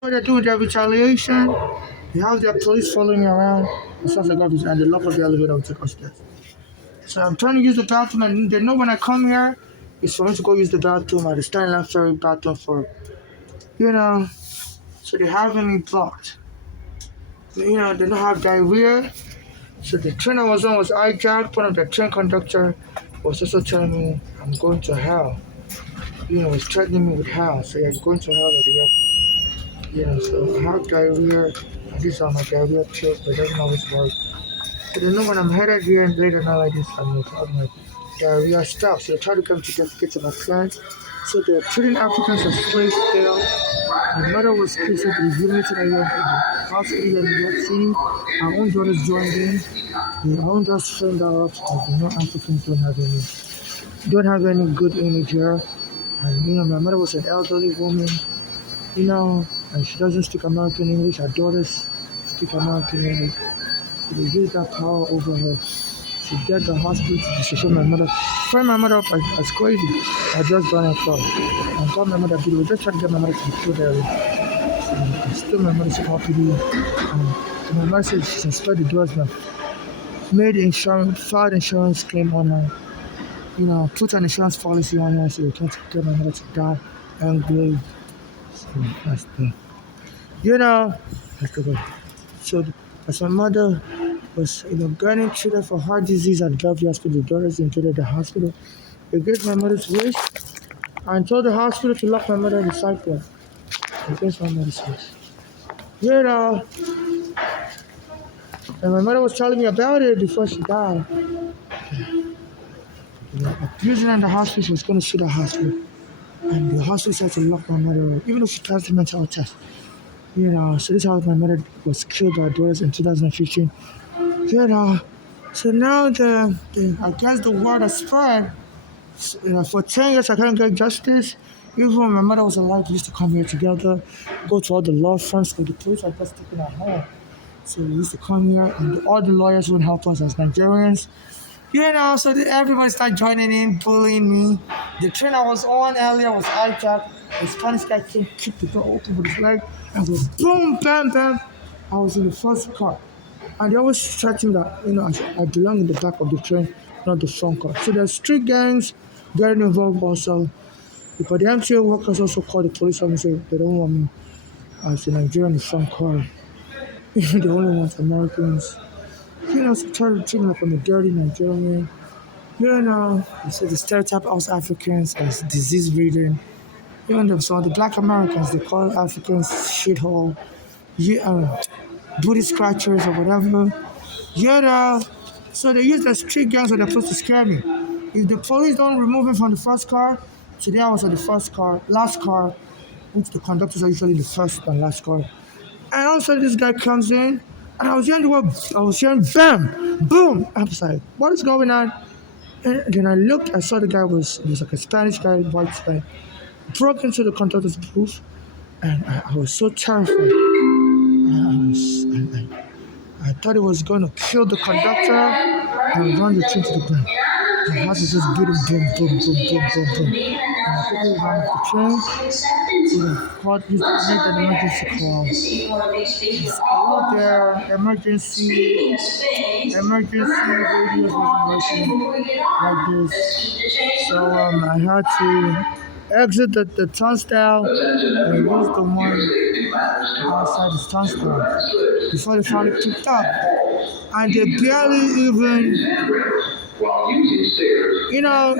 What they're doing their retaliation, they have their police following me around and stuff like that, and they lock up the elevator and take us there. So I'm trying to use the bathroom, and they know when I come here, it's for me to go use the bathroom at the Stanley Luxury bathroom for, you know, so they have me blocked. They don't have diarrhea. So the train I was on was hijacked. One of the train conductor was also telling me I'm going to hell. Was threatening me with hell. So you're going to hell at the airport. So I have diarrhea. And these are my diarrhea pills, but it doesn't always work. So they know when I'm headed here and later now like this, I'm going to have my diarrhea stuff. So they try to come to get to my plant. So they're treating Africans as slaves still. My mother was recently visited here in the hospital in New York City. Our own daughters joined in. Our own daughters found out that Africans don't have any good image here. And my mother was an elderly woman, and she doesn't speak American English. Her daughters speak American English. So they use that power over her. She get the hospital to show my mother. Find my mother up as crazy. I just done it for. And told my mother, we just trying to get my mother to be killed early. So I stole my mother's property. And my mother said she suspected the doors now. Made insurance, filed insurance claim on her. Put an insurance policy on her so we can't get my mother to die angry. So that's the, that's the way. So as my mother was, getting treated for heart disease at Bellevue Hospital, the daughters invaded the hospital. They gave my mother's wish and told the hospital to lock my mother in the psych ward. Against my mother's wish. And my mother was telling me about it before she died. Abusing her in the hospital, she was going to sue the hospital. And the hospital said to lock my mother up, even though she passed the mental test. So this is how my mother was killed by daughters in 2015. So now I guess the word has spread. For 10 years I couldn't get justice. Even when my mother was alive, we used to come here together, go to all the law firms, but the police are just taking her home. So we used to come here, and all the lawyers would help us as Nigerians. So everybody started joining in, bullying me. The train I was on earlier was hijacked. The Spanish guy came, kicked the door open with his leg, and was boom, bam, bam. I was in the first car. And they always threaten that, I belong in the back of the train, not the front car. So there's street gangs getting involved also. But the MTA workers also call the police and say they don't want me as a Nigerian in the front car. They only want Americans. So try to treat me like I'm a dirty Nigerian. They say the stereotype of Africans as disease breeding. Some of the black Americans, they call Africans shithole, booty scratchers or whatever. So they use the street gangs that they're supposed to scare me. If the police don't remove me from the first car, today I was at the last car, which the conductors are usually the first and last car. And also this guy comes in, and I was hearing bam, boom. I was like, what is going on? And then I looked, I saw the guy was like a Spanish guy, white guy, broke into the conductor's booth, and I was so terrified. I thought he was going to kill the conductor and run the train to the ground. I had to just beat him, boom, boom, boom, boom, boom, boom. And I quickly ran off the train. He made an emergency call. Hello there, emergency radios wasn't working like this. So I had to exit the turnstile and use the one outside the turnstile before they finally picked up. And they barely even,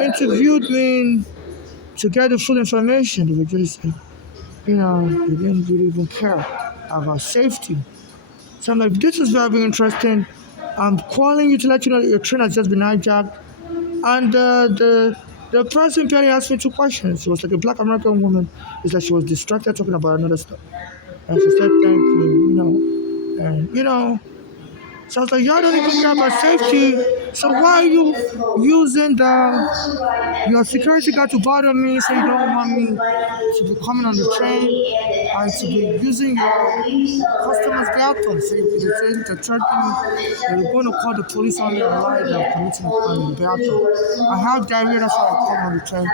interviewed me to get the full information. They were just, they didn't really even care about safety. So I'm like, this is very interesting. I'm calling you to let you know that your train has just been hijacked. And the person barely asked me two questions. It was like a black American woman. It's like she was distracted talking about another stuff. And she said, thank you, And, so I was like, y'all don't even care about safety. So why are you using your security guard to bother me so you don't want me to be coming on the train and to be using your customers' bathroom? So they're saying to threaten me, they're going to call the police on me and lie that I'm committing a crime in the bathroom. I have diarrhea, that's why I come on the train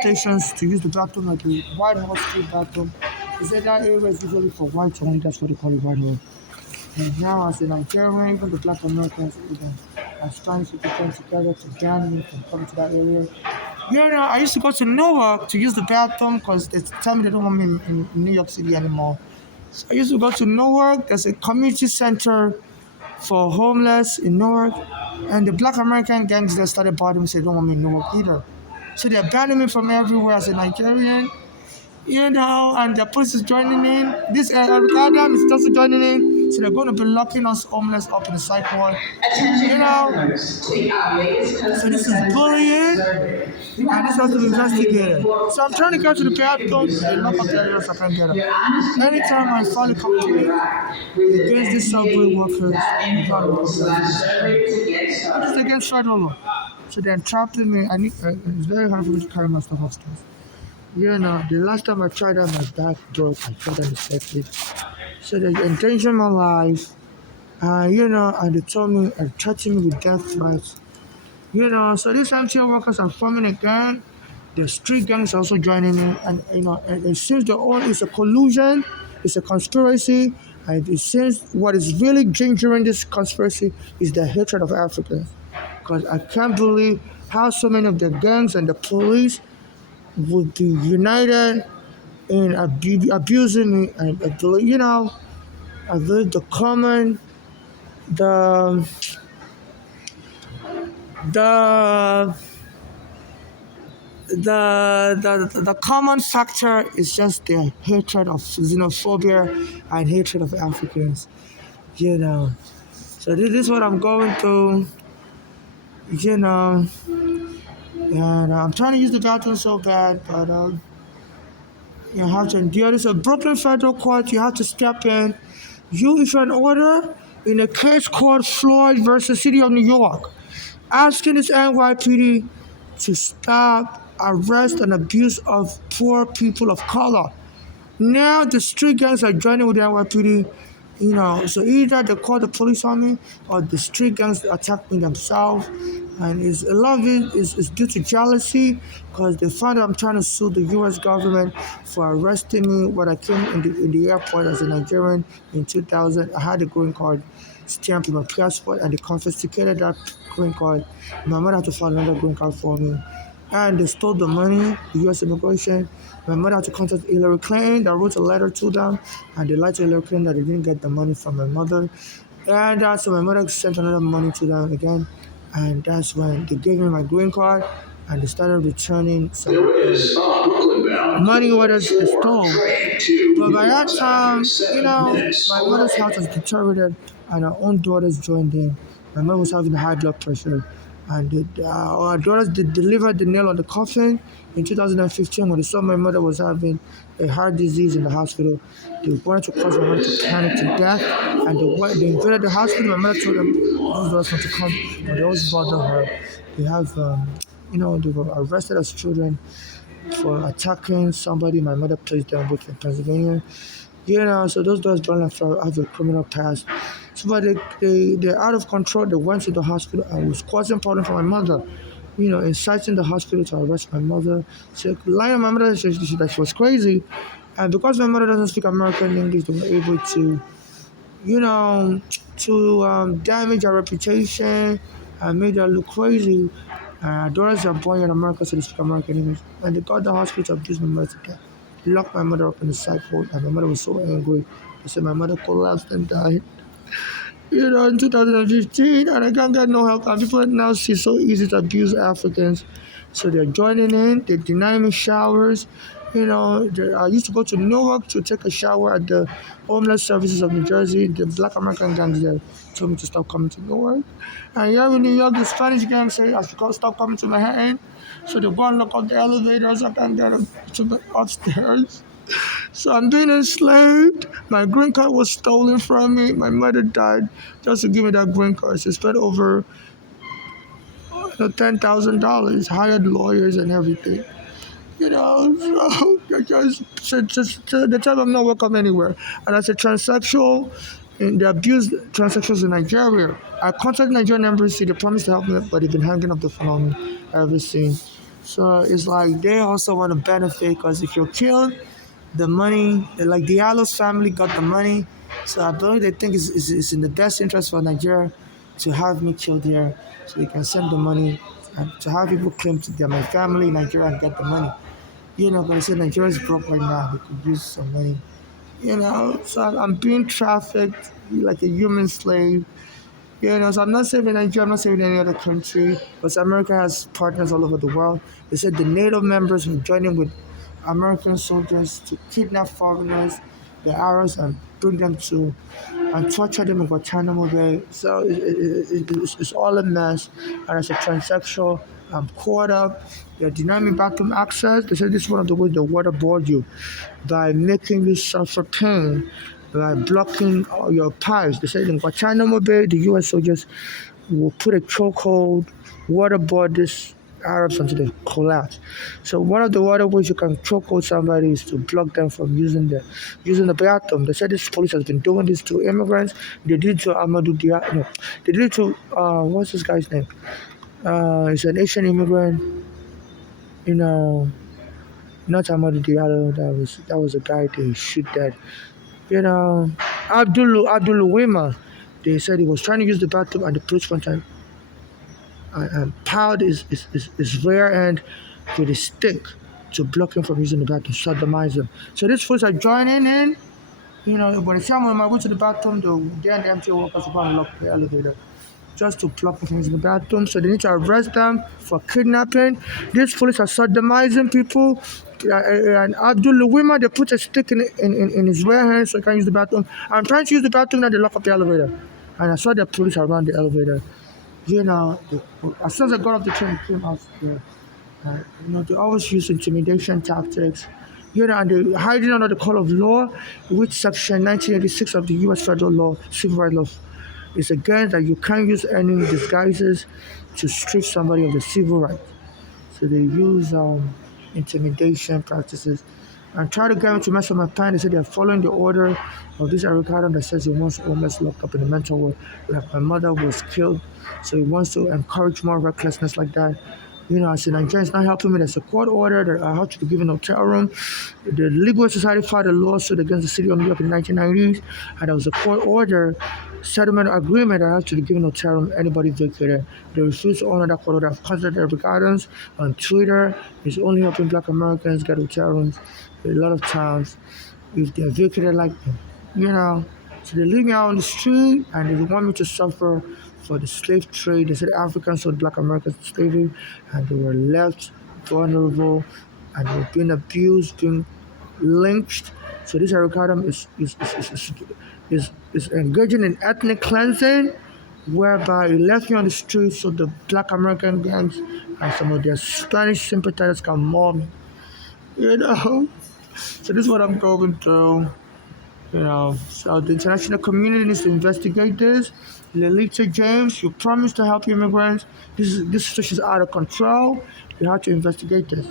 stations to use the bathroom, like the White House Street bathroom. He said that area is usually for whites only. That's what they call it right here. And now as a Nigerian, even the black Americans even are trying to put them together to ban me from coming to that area. I used to go to Newark to use the bathroom because they tell me they don't want me in New York City anymore. So I used to go to Newark. There's a community center for homeless in Newark. And the black American gangs that started bothering me said they don't want me in Newark either. So they're banning me from everywhere as a Nigerian. And the police is joining in. This Eric Adam is also joining in. So they're going to be locking us homeless up in the psych ward. So this is bullying, and this has to be investigated. So I'm trying to get to the bathroom. They lock up the areas I can't get up. Anytime I finally complain against these subway workers, it's against federal law. So they're trapping me. It's very hard for me to carry my stuff upstairs. The last time I tried out my back broke. I felt unexpected. So they endangered my life. And they told me and threatened me with death threats. So these MTA workers are forming again. The street gangs are also joining in, and it seems the all is a collusion, it's a conspiracy, and it seems what is really gingering this conspiracy is the hatred of Africans. Because I can't believe how so many of the gangs and the police would be united in abusing me, and I believe the the the common factor is just their hatred of xenophobia and hatred of Africans. So this is what I'm going through. And I'm trying to use the bathroom so bad, but you have to endure this. A Brooklyn federal court, you have to step in. You issue an order in a case called Floyd versus City of New York, asking this NYPD to stop arrest and abuse of poor people of color. Now the street gangs are joining with the NYPD. So either they call the police on me or the street gangs attack me themselves. And a lot of it is due to jealousy because they found out I'm trying to sue the U.S. government for arresting me when I came in the airport as a Nigerian in 2000. I had a green card stamped in my passport and they confiscated that green card. My mother had to file another green card for me. And they stole the money, the U.S. immigration. My mother had to contact Hillary Clinton. I wrote a letter to them, and they lied to Hillary Clinton that they didn't get the money from my mother. And so my mother sent another money to them again, and that's when they gave me my green card, and they started returning some money orders they stole. But by that time, my mother's health has deteriorated, and her own daughters joined in. My mother was having high blood pressure. And our daughters delivered the nail on the coffin in 2015 when they saw my mother was having a heart disease in the hospital. They wanted to cause my mother to panic to death, and they invaded the hospital. My mother told them those daughters not to come, but they always bother her. They have, they were arrested as children for attacking somebody. My mother placed them both in Pennsylvania. So those guys don't have a criminal past. So but they're out of control. They went to the hospital and was causing problem for my mother. Inciting the hospital to arrest my mother. So lying on my mother, that she was crazy. And because my mother doesn't speak American English, they were able to, damage her reputation and made her look crazy. Daughters are born in America, so they speak American English. And they got the hospital to abuse my mother to death. Locked my mother up in the psych ward, and my mother was so angry. They said my mother collapsed and died. In 2015, and I can't get no help. And people now see it's so easy to abuse Africans, so they're joining in. They deny me showers. I used to go to Newark to take a shower at the homeless services of New Jersey. The Black American gangs there told me to stop coming to Newark. And here in New York, the Spanish gang say I should stop coming to Manhattan. So they go and lock up the elevators. I can't get to the upstairs. So I'm being enslaved. My green card was stolen from me. My mother died just to give me that green card. She spent over $10,000, hired lawyers and everything. So they tell me I'm not welcome anywhere. And as a transsexual, and they abuse transsexuals in Nigeria. I contacted Nigerian embassy. They promised to help me, but they've been hanging up the phone on me ever since. So it's like they also want to benefit because if you're killed, the money. Like the Alos family got the money, so I believe they think it's in the best interest for Nigeria to have me killed here, so they can send the money and to have people claim to they're my family in Nigeria and get the money. But I said Nigeria is broke right now. They could use some money. So I'm being trafficked like a human slave. So I'm not saving Nigeria, I'm not saving any other country, because America has partners all over the world. They said the NATO members will join in with American soldiers to kidnap foreigners, the Arabs, and bring them to and torture them in Guantanamo Bay. So it's all a mess. And as a transsexual, I'm caught up. They're denying me bathroom access. They said this is one of the ways they waterboard you by making you suffer pain, by blocking all your pipes. They said in Guantanamo Bay, the U.S. soldiers will put a chokehold, waterboard these Arabs until they collapse. So one of the waterways you can chokehold somebody is to block them from using the bathroom. They said this police has been doing this to immigrants. They did it to Amadou Diallo. No, they did it to what's this guy's name? He's an Asian immigrant. You know, not Amadou Diallo. That was a guy they shoot dead. Abdul Wima. They said he was trying to use the bathroom and the police went and piled his rear end with a stick to block him from using the bathroom, sodomize him. So these folks are joining in. By the time when I went to the bathroom, the MTA workers were going to lock the elevator just to block me from using the bathroom. So they need to arrest them for kidnapping. These police are sodomizing people. And Abdul Wima, they put a stick in his rear hand so he can use the bathroom. I'm trying to use the bathroom, now they lock up the elevator. And I saw the police around the elevator. As soon as I got off the train, it came out there. They always use intimidation tactics. And they're hiding under the call of law, which Section 1986 of the U.S. Federal Law, Civil Rights Law, is against that you can't use any disguises to strip somebody of the civil rights. So they use intimidation practices and try to get me to mess up my plan. They say they're following the order of this Eric Adam that says he wants homeless locked up in the mental ward. Like my mother was killed, so he wants to encourage more recklessness like that. I said Nigerians not helping me. There's a court order that I have to be given a hotel room. The Legal Society filed a lawsuit against the city of New York in the 1990s, and there was a court order settlement agreement that I have to be given a hotel room anybody vacated. They refused to honor that court order. I've contacted Eric Adams on Twitter. He's only helping Black Americans get hotel rooms a lot of times if they're vacated like so they leave me out on the street and they want me to suffer for the slave trade. They said Africans sold Black Americans to slavery and they were left vulnerable and they were being abused, being lynched. So this Eric Adam is engaging in ethnic cleansing, whereby he left me on the streets so the Black American gangs and some of their Spanish sympathizers can mob me. So this is what I'm going through. So the international community needs to investigate this. Lolita James, you promised to help immigrants. This situation is out of control. You have to investigate this.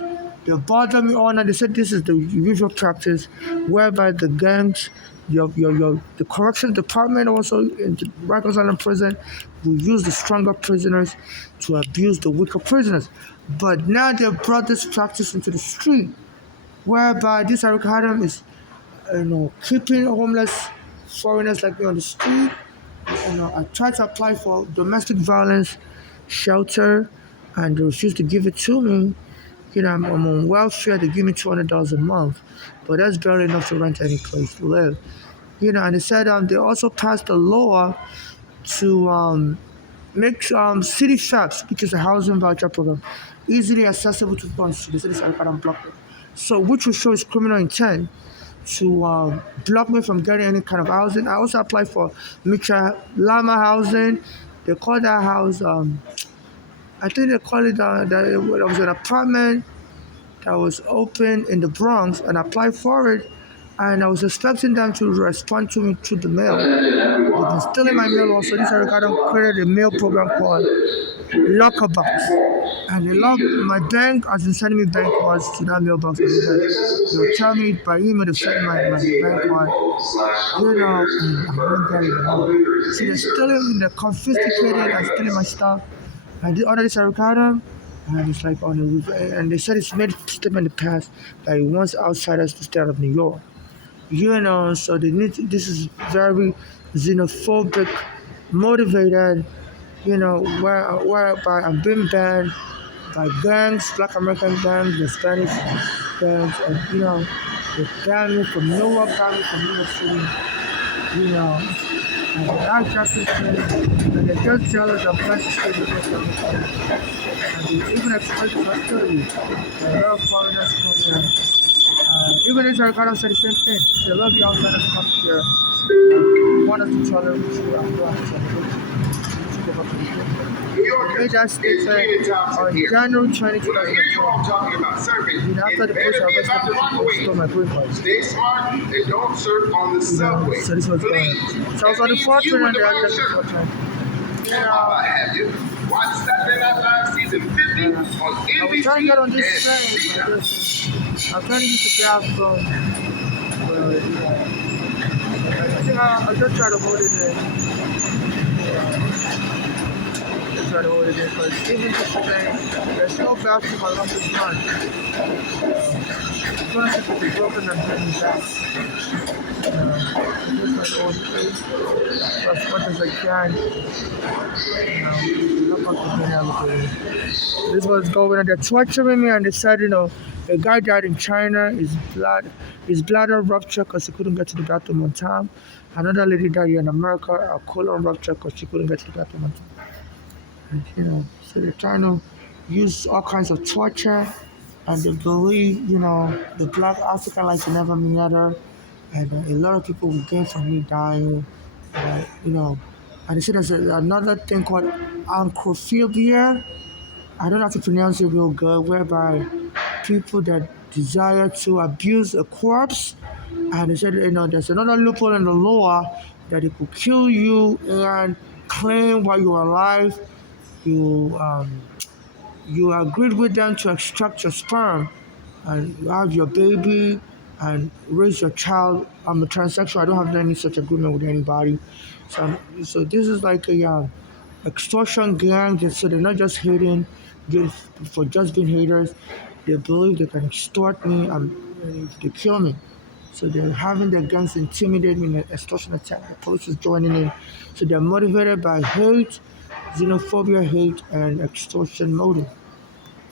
They bothered me all night. They said this is the usual practice, whereby the gangs, the corrections department also in the Rikers Island prison will use the stronger prisoners to abuse the weaker prisoners. But now they brought this practice into the street, whereby this Eric Adam is keeping homeless foreigners like me on the street. I tried to apply for domestic violence shelter and they refused to give it to me. I'm on welfare, they give me $200 a month, but that's barely enough to rent any place to live. And they said they also passed a law to make city shops, which is a housing voucher program, easily accessible to funds. They said this I can't block it. So which will show is criminal intent to block me from getting any kind of housing. I also applied for Mitra Lama housing. They call that house, I think they call it, that it was an apartment that was open in the Bronx, and I applied for it. And I was expecting them to respond to me through the mail. They've been stealing my mail also. This Eric Adam created a mail program called Lockerbox. And my bank has been sending me bank cards to that mailbox. They'll tell me by email to send my bank card. And I'm not getting it. So they're confiscating and stealing my stuff. I did order this Eric Adam. and it's like on the roof. And they said it's made statement in the past that it wants outsiders to stay out of New York. So they need this is very xenophobic, motivated, whereby I'm being banned by gangs, Black American gangs, the Spanish gangs, and they banned me from Newark, banned me from New York City, and they asked Jefferson, and they're just jealous of Francis State University, and they even expressed hostility. A lot of foreigners come here. Even Israel kind of said the same thing. They love you outsiders come here. Want us to tolerate you and go after you. Made that statement on January 20, 2020. After the police arrested people stole my green card. Stay smart and don't surf on the subway. So this was going on. So I was on the 4th and they acted the 4th. Have you watched Saturday Night Live season 50 on NBC? I was trying to get on this train. I'm trying to use the grab phone. I think I'll just try to hold it in. Try to hold it in because even today, there's no basketball on this run. It's going to be broken and bring me back. Just like all the place, as much as I can. This was going on. They're torturing me and they said, a guy died in China, his bladder ruptured because he couldn't get to the bathroom on time. Another lady died here in America, her colon ruptured because she couldn't get to the bathroom on time. And, so they're trying to use all kinds of torture, and they believe, the Black African like to never matter, and a lot of people will gain from me dying, and they say there's another thing called anchrophobia. I don't have to pronounce it real good, whereby people that desire to abuse a corpse, and they said, there's another loophole in the law that it could kill you and claim while you're alive. You agreed with them to extract your sperm and have your baby and raise your child. I'm a transsexual. I don't have any such agreement with anybody. So this is like a extortion gang. So they're not just hating for just being haters. They believe they can extort me and if they kill me. So they're having their guns intimidate me in an extortion attack. The police is joining in. So they're motivated by hate, xenophobia, hate, and extortion motive.